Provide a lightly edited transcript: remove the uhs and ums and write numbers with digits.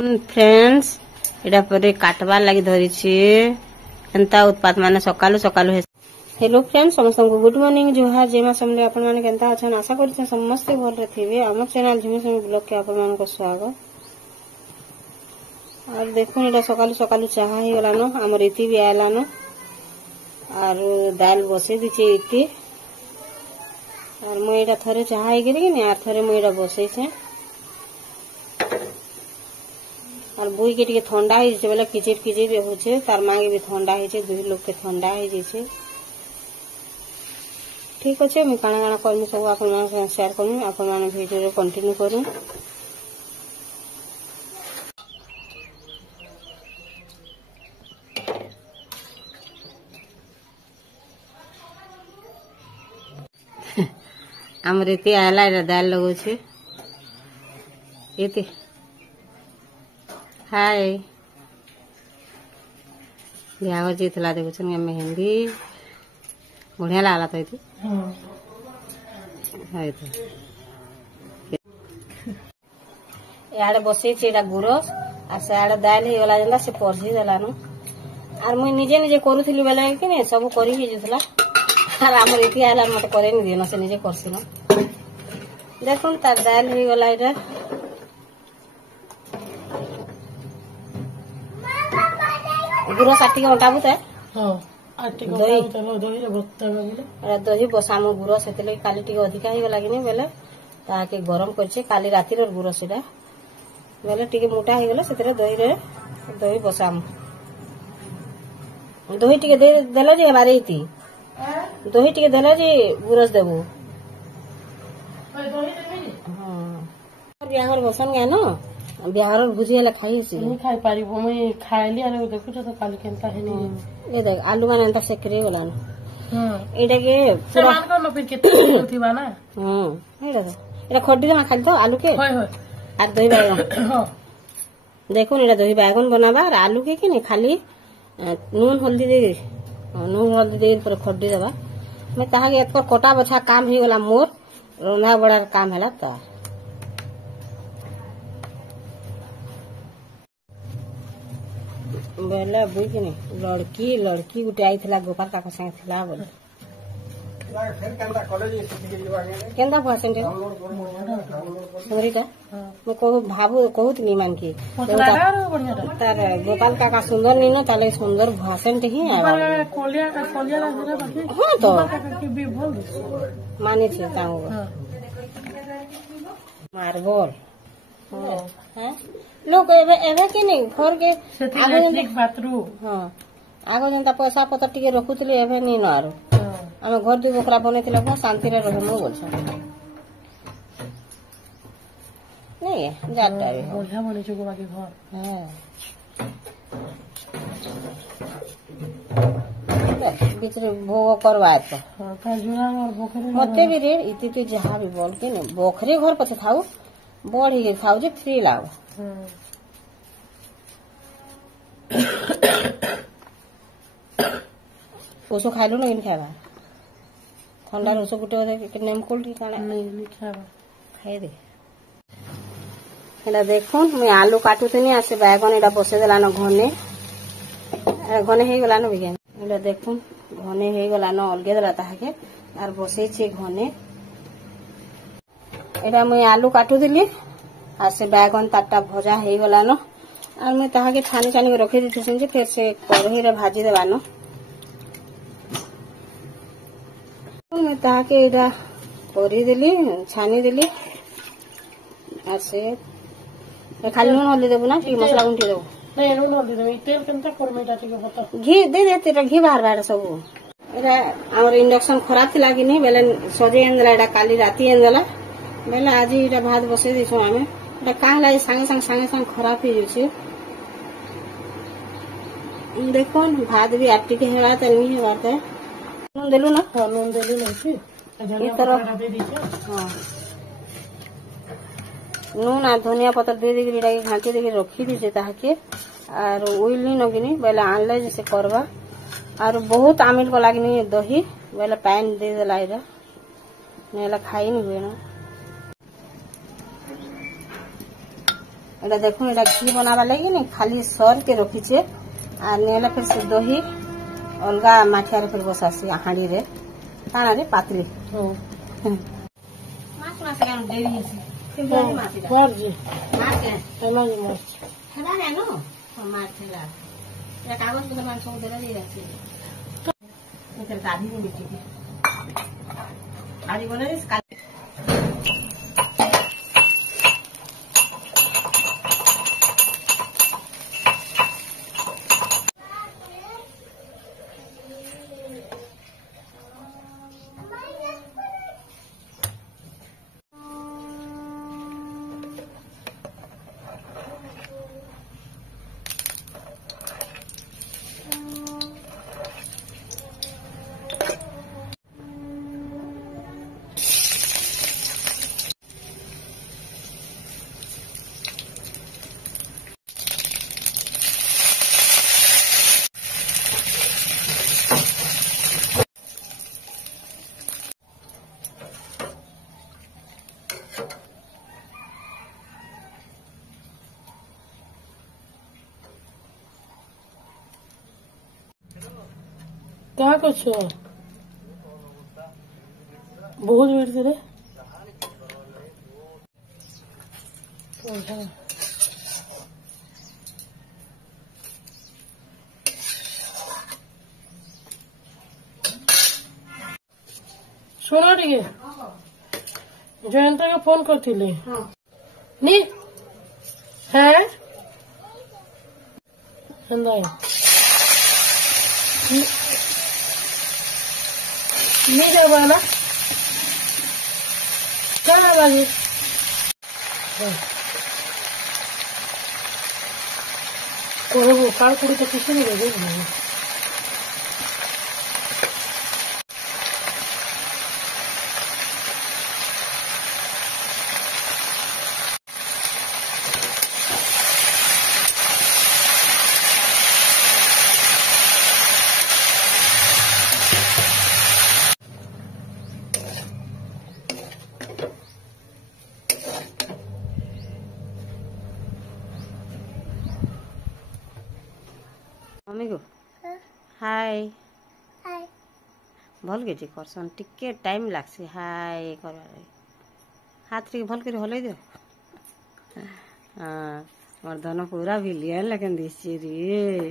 Friends एटा परे काटबार लगी धरी एंता उत्पाद माने सकालु सकालु हेलो फ्रेंड्स समस्त गुड मॉर्निंग जोहार जेमा समले अपन माने केंता अछन आशा करछन समस्त भल रे थिबे हमर चैनल झिमी समी ब्लॉग के अपन मान को स्वागत। और देखो एटा सकालु सकालु चाहा ही गला न हमर इति भी आला न और दाल बसे दिचे इति और मु एटा थरे चाहा ही गिरी ने आर थरे मु एटा बसे छे और बुई के टिके ठंडा ही जे बोले किचिर किचिर होछे तार मांगे भी ठंडा ही छे दुई लोग के ठंडा ही जेछे ठीक अच्छे मुझे काना काना करमी सब आपन शेयर करमी आपन माने वीडियो रे कंटिन्यू करू। हमर एते आला रे दाल लगो छे एते हाय बिहाव जीतला देखो छन मेहंदी बढ़िया लागला तो इति हाय तो याडे बसे छेडा गुरस आ से आडे दाल हे गला जंदा से परसी देलानो आर मुई निजे निजे करूथिली बेले कि ने सब करी ही जथला आर हमर इति आला मते करे नि देना से निजे करसी न देखुन तार दाल हे गला इटा गुरस आटी के उठाबु त हां दही बसामु गुरस से काली टी अधिका ही लगे बेले ताके गरम करछे काली राती रो गुरस एटा बेले टी मोटा ही गले से दही रे दही बसामु दही टी दे देला जे बारे इति दही टी देला जे गुरस देबो हां बिहार बसन गया न बिहार भुजी वाला खाई से नहीं खाई पारी वो मैं खाइली आले देखु तो काली केनता है नहीं ए देख आलू माने अंता सेकरे गला न हां एटा के पूरा मान को फिर केते थिबा ना हां एटा खड्डी ना खाली तो आलू के होय होय आर दही बैगन हां देखो एटा दही बैगन बनाबा और आलू के नहीं खाली नून हल्दी दे पर खड्डी देबा मैं ताहा के एक कोटा बछा काम ही गला मोर रोना बड़ा काम हैला त बेला बुई के नहीं लड़की गुटे आई थला गोपाल काका संग थला बोल केंदा परसेंट सोरीटा मैं को भाबू कहूत नी मान की तार गोपाल काका सुंदर नी न ताले सुंदर भाषण ही आवा कोलिया हां तो माने छे ताऊ मार्बल हां लोग एवे के नहीं घर के आगे बाथरूम हां आगे जनता पैसा पतर टिके रखुतले एवे नहीं न आरो हम घर दु बकरा बनेतिला को शांति रे रहमु बोलछ नहीं जाटा रे बढ़िया बने छ गोवा के घर हां भीतर भोग करवाए तो हां का जुना और बोखरे मते भी रे इति जहां भी बोल के ने बोखरे घर पछे थाऊ बढ़ी के खाऊ जे फ्री लाग ओसो खाइलो न इन खाबा ठंडा ओसो गुटे नेम कोल्ड की काना नहीं खाबा खाइ दे एला देखो मैं आलू काटू तनी आसे बैगन एटा बसे देला न घने हे गला न बिगन एला देखो घने हे गला न अलगे देला ताहा के आर बसे छे घने एटा मैं आलू काटू दिली आ से बैगन ताटा भजा हे गला न और मैं ताहा के छानी छानी रखी दी थी फिर से कढ़ई रे भाजी देबा न मैं ताहा के एटा करी दिली छानी दिली आ से खाली नून हल्दी देबो ना कि मसाला गुंठी देबो नहीं नून हल्दी देबो तेल केनता करमेटा ठीक होता घी दे देते रे घी बाहर बाहर सब एरा और इंडक्शन खराब थिला कि नहीं बेले सजे एंदला एटा काली राती एंदला बेले आज एटा भात बसे दिसो हमें एटा काहला संगे संग खराब ही जछे देखो भात भी आटी के हेवा त नहीं हेवा त नून देलु ना हां नून देलु नहीं ई तरह हां नून आ धनिया पत्ता दे दे के घांटी दे के रखी दी जे ताहा के और ओइली नगिनी बेले आनले जैसे करबा और बहुत आमिल को लागनी दही बेले पानी दे देला इरा नेला खाई नहीं हुए ना एटा देखो एटा घी बनावा लगी नहीं खाली सर के रखीचे आ नेला फिर से दही अलगा माठिया फिर बसासी हाड़ी रे ताना रे पातली माछ माछ के डेरी हेसी फिर डेरी माछ माछ हेला रे नो माछ हेला या कागज पत्र मान सब देला दे रखी इधर दादी को बेटी की आड़ी बना रे क्या कुछ बहुत वेट करे ଶୁଣ ଟିକେ ଜୟନ୍ତ ଫୋନ କରିଥିଲି ନି হ্যাঁ नहीं जाबा ना क्या बाजी करबो काल कुड़ी तो किसी नहीं दे मम्मी को हाय भल के करसन टिके टाइम लागसी हाय कर हाथ रे भल कर हलै दे हाँ मोर धन पूरा भी लिया लेकिन दिसी रे।